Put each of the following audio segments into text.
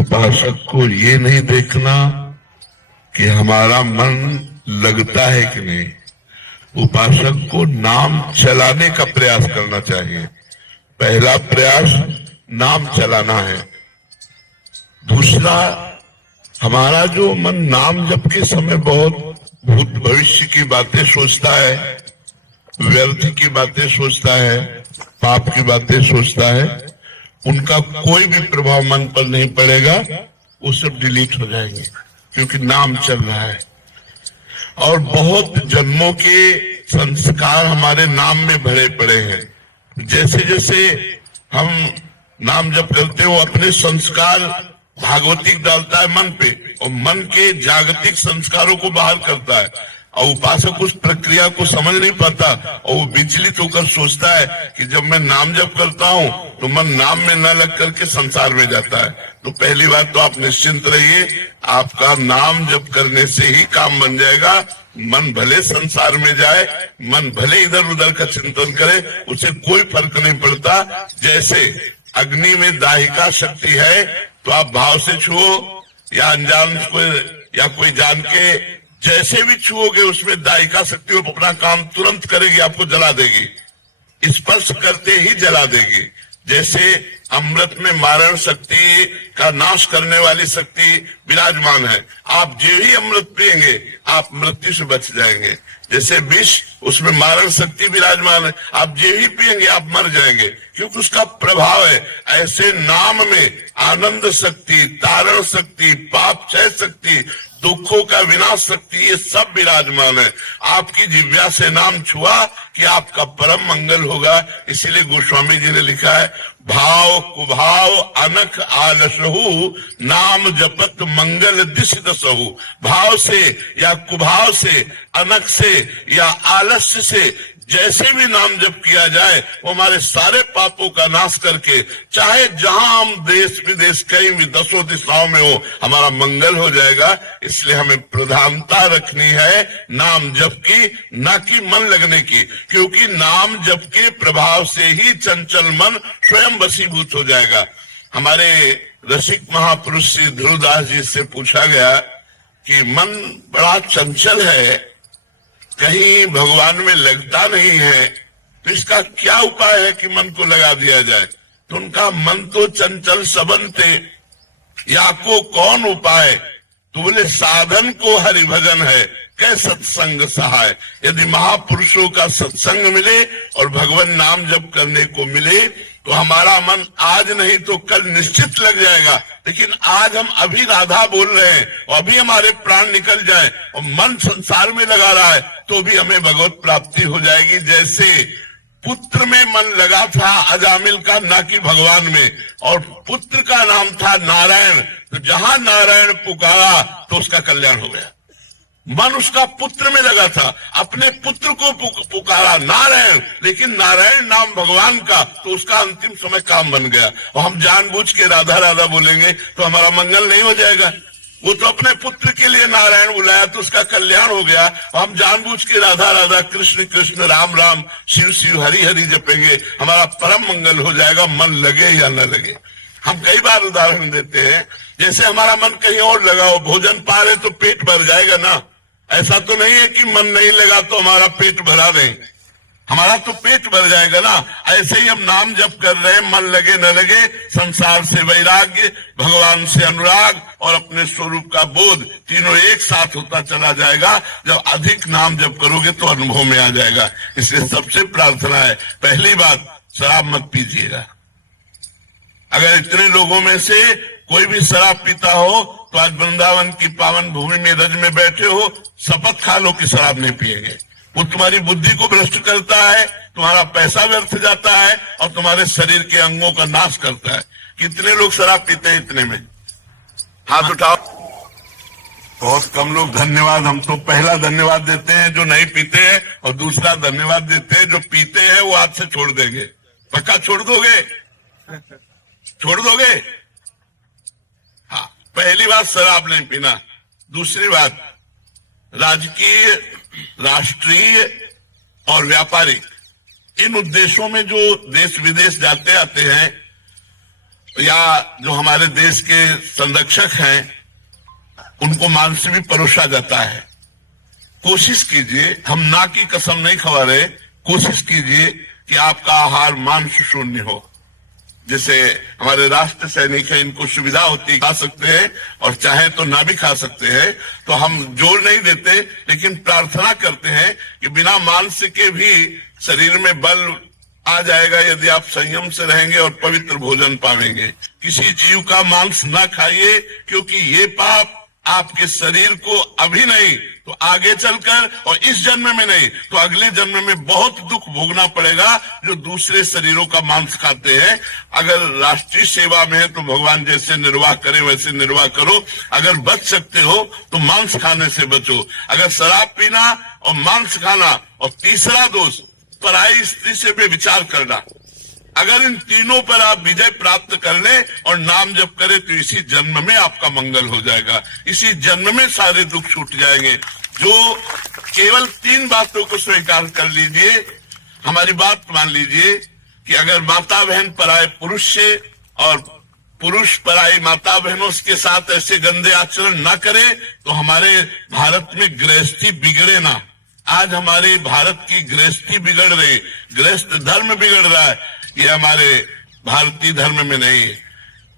उपासक को ये नहीं देखना कि हमारा मन लगता है कि नहीं, उपासक को नाम चलाने का प्रयास करना चाहिए। पहला प्रयास नाम चलाना है। दूसरा, हमारा जो मन नाम जप के समय बहुत भूत भविष्य की बातें सोचता है, व्यर्थ की बातें सोचता है, पाप की बातें सोचता है, उनका कोई भी प्रभाव मन पर नहीं पड़ेगा, वो सब डिलीट हो जाएंगे, क्योंकि नाम चल रहा है। और बहुत जन्मों के संस्कार हमारे नाम में भरे पड़े हैं। जैसे जैसे हम नाम जप करते हो, अपने संस्कार भागवतिक डालता है मन पे, और मन के जागतिक संस्कारों को बाहर करता है, और उपासक उस प्रक्रिया को समझ नहीं पाता, और वो विचलित होकर सोचता है कि जब मैं नाम जप करता हूँ तो मन नाम में न लग करके संसार में जाता है। तो पहली बात तो आप निश्चिंत रहिए, आपका नाम जप करने से ही काम बन जाएगा। मन भले संसार में जाए, मन भले इधर उधर का चिंतन करे, उसे कोई फर्क नहीं पड़ता। जैसे अग्नि में दाहिका शक्ति है, तो आप भाव से छुओ या अनजान को या कोई जान के जैसे भी छुओगे, उसमें दाहिका शक्ति अपना काम तुरंत करेगी, आपको जला देगी, स्पर्श करते ही जला देगी। जैसे अमृत में मारण शक्ति का नाश करने वाली शक्ति विराजमान है, आप जो ही अमृत पिएंगे आप मृत्यु से बच जाएंगे। जैसे विष, उसमें मारण शक्ति विराजमान है, आप जो ही पिएंगे आप मर जाएंगे, क्योंकि उसका प्रभाव है। ऐसे नाम में आनंद शक्ति, तारण शक्ति, पाप क्षय शक्ति, दुखों का विनाश शक्ति, ये सब विराजमान है। आपकी जिह्वा से नाम छुआ कि आपका परम मंगल होगा। इसीलिए गोस्वामी जी ने लिखा है, भाव कुभाव अनख आलसहु, नाम जपत मंगल दिश दसहु। भाव से या कुभाव से, अनख से या आलस्य से जैसे भी नाम जप किया जाए, वो हमारे सारे पापों का नाश करके, चाहे जहां हम देश विदेश कहीं भी 10 दिशाओं में हो, हमारा मंगल हो जाएगा। इसलिए हमें प्रधानता रखनी है नाम जप की, ना कि मन लगने की, क्योंकि नाम जप के प्रभाव से ही चंचल मन स्वयं वशीभूत हो जाएगा। हमारे रसिक महापुरुष श्री ध्रुवदास जी से पूछा गया कि मन बड़ा चंचल है, कहीं भगवान में लगता नहीं है, तो इसका क्या उपाय है कि मन को लगा दिया जाए? तो उनका मन तो चंचल सबनते, या को कौन उपाय? तो बोले साधन को हरि भजन है, कै सत्संग सहाय। यदि महापुरुषों का सत्संग मिले और भगवान नाम जप करने को मिले, तो हमारा मन आज नहीं तो कल निश्चित लग जाएगा। लेकिन आज हम अभी राधा बोल रहे हैं और अभी हमारे प्राण निकल जाए और मन संसार में लगा रहा है, तो भी हमें भगवत प्राप्ति हो जाएगी। जैसे पुत्र में मन लगा था अजामिल का, ना कि भगवान में, और पुत्र का नाम था नारायण, तो जहां नारायण पुकारा तो उसका कल्याण हो गया। मन उसका पुत्र में लगा था, अपने पुत्र को पुकारा नारायण, लेकिन नारायण नाम भगवान का, तो उसका अंतिम समय काम बन गया। और हम जानबूझ के राधा राधा बोलेंगे तो हमारा मंगल नहीं हो जाएगा। वो तो अपने पुत्र के लिए नारायण बुलाया तो उसका कल्याण हो गया। हम जानबूझ के राधा राधा, कृष्ण कृष्ण, राम राम, शिव शिव, हरि हरि जपेंगे, हमारा परम मंगल हो जाएगा, मन लगे या न लगे। हम कई बार उदाहरण देते हैं, जैसे हमारा मन कहीं और लगा हो, भोजन पा रहे तो पेट भर जाएगा ना, ऐसा तो नहीं है कि मन नहीं लगा तो हमारा पेट भरा नहीं, हमारा तो पेट भर जाएगा ना। ऐसे ही हम नाम जप कर रहे हैं, मन लगे न लगे, संसार से वैराग्य, भगवान से अनुराग और अपने स्वरूप का बोध, तीनों एक साथ होता चला जाएगा। जब अधिक नाम जप करोगे तो अनुभव में आ जाएगा। इसलिए सबसे प्रार्थना है, पहली बात, शराब मत पीजिएगा। अगर इतने लोगों में से कोई भी शराब पीता हो तो आज वृंदावन की पावन भूमि में रज में बैठे हो, शपथ खा लो कि शराब नहीं पिएंगे। वो तुम्हारी बुद्धि को भ्रष्ट करता है, तुम्हारा पैसा व्यर्थ जाता है और तुम्हारे शरीर के अंगों का नाश करता है। कितने लोग शराब पीते हैं? इतने में हाथ उठाओ। बहुत कम लोग। धन्यवाद। हम तो पहला धन्यवाद देते हैं जो नहीं पीते हैं, और दूसरा धन्यवाद देते हैं जो पीते हैं, वो आज से छोड़ देंगे। पक्का छोड़ दोगे? छोड़ दोगे? हाँ, पहली बात शराब नहीं पीना। दूसरी बात, राजकीय, राष्ट्रीय और व्यापारिक, इन उद्देश्यों में जो देश विदेश जाते आते हैं, या जो हमारे देश के संरक्षक हैं उनको मांस भी परोसा जाता है। कोशिश कीजिए, हम ना की कसम नहीं खवा रहे, कोशिश कीजिए कि आपका आहार मांस शून्य हो। जैसे हमारे राष्ट्र सैनिक है, इनको सुविधा होती है, खा सकते हैं और चाहे तो ना भी खा सकते हैं, तो हम जोर नहीं देते, लेकिन प्रार्थना करते हैं कि बिना मांस के भी शरीर में बल आ जाएगा यदि आप संयम से रहेंगे और पवित्र भोजन पाएंगे। किसी जीव का मांस ना खाइए, क्योंकि ये पाप आपके शरीर को अभी नहीं तो आगे चलकर, और इस जन्म में नहीं तो अगले जन्म में बहुत दुख भोगना पड़ेगा जो दूसरे शरीरों का मांस खाते हैं। अगर राष्ट्रीय सेवा में है तो भगवान जैसे निर्वाह करे वैसे निर्वाह करो। अगर बच सकते हो तो मांस खाने से बचो। अगर शराब पीना और मांस खाना, और तीसरा दोष पराई स्त्री से भी विचार करना, अगर इन तीनों पर आप विजय प्राप्त कर ले और नाम जप करें तो इसी जन्म में आपका मंगल हो जाएगा, इसी जन्म में सारे दुख छूट जाएंगे। जो केवल 3 बातों को स्वीकार कर लीजिए, हमारी बात मान लीजिए कि अगर माता बहन पराये पुरुष से और पुरुष पराई माता बहनों के साथ ऐसे गंदे आचरण न करे तो हमारे भारत में गृहस्थी बिगड़े ना। आज हमारे भारत की गृहस्थी बिगड़ रही, गृहस्थ धर्म बिगड़ रहा है, ये हमारे भारतीय धर्म में नहीं है।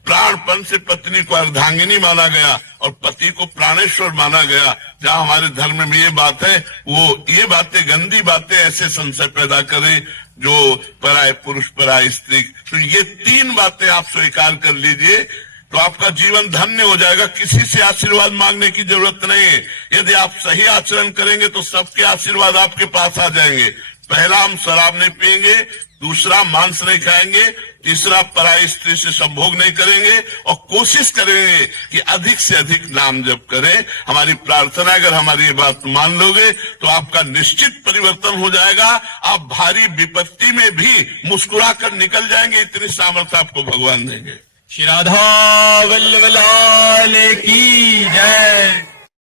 प्राणपन से पत्नी को अर्धांगिनी माना गया और पति को प्राणेश्वर माना गया। जहाँ हमारे धर्म में ये बात है, वो ये बातें, गंदी बातें ऐसे संशय पैदा करे जो पराय पुरुष पराय स्त्री। तो ये 3 बातें आप स्वीकार कर लीजिए तो आपका जीवन धन्य हो जाएगा। किसी से आशीर्वाद मांगने की जरूरत नहीं है। यदि आप सही आचरण करेंगे तो सबके आशीर्वाद आपके पास आ जाएंगे। पहला, हम शराब नहीं पिएंगे, दूसरा मांस नहीं खाएंगे, तीसरा पराई स्त्री से संभोग नहीं करेंगे, और कोशिश करेंगे कि अधिक से अधिक नाम जप करें। हमारी प्रार्थना, अगर हमारी ये बात मान लोगे तो आपका निश्चित परिवर्तन हो जाएगा। आप भारी विपत्ति में भी मुस्कुरा कर निकल जाएंगे, इतनी सामर्थ्य आपको भगवान देंगे। श्री राधा वल्लभ लाल की जय।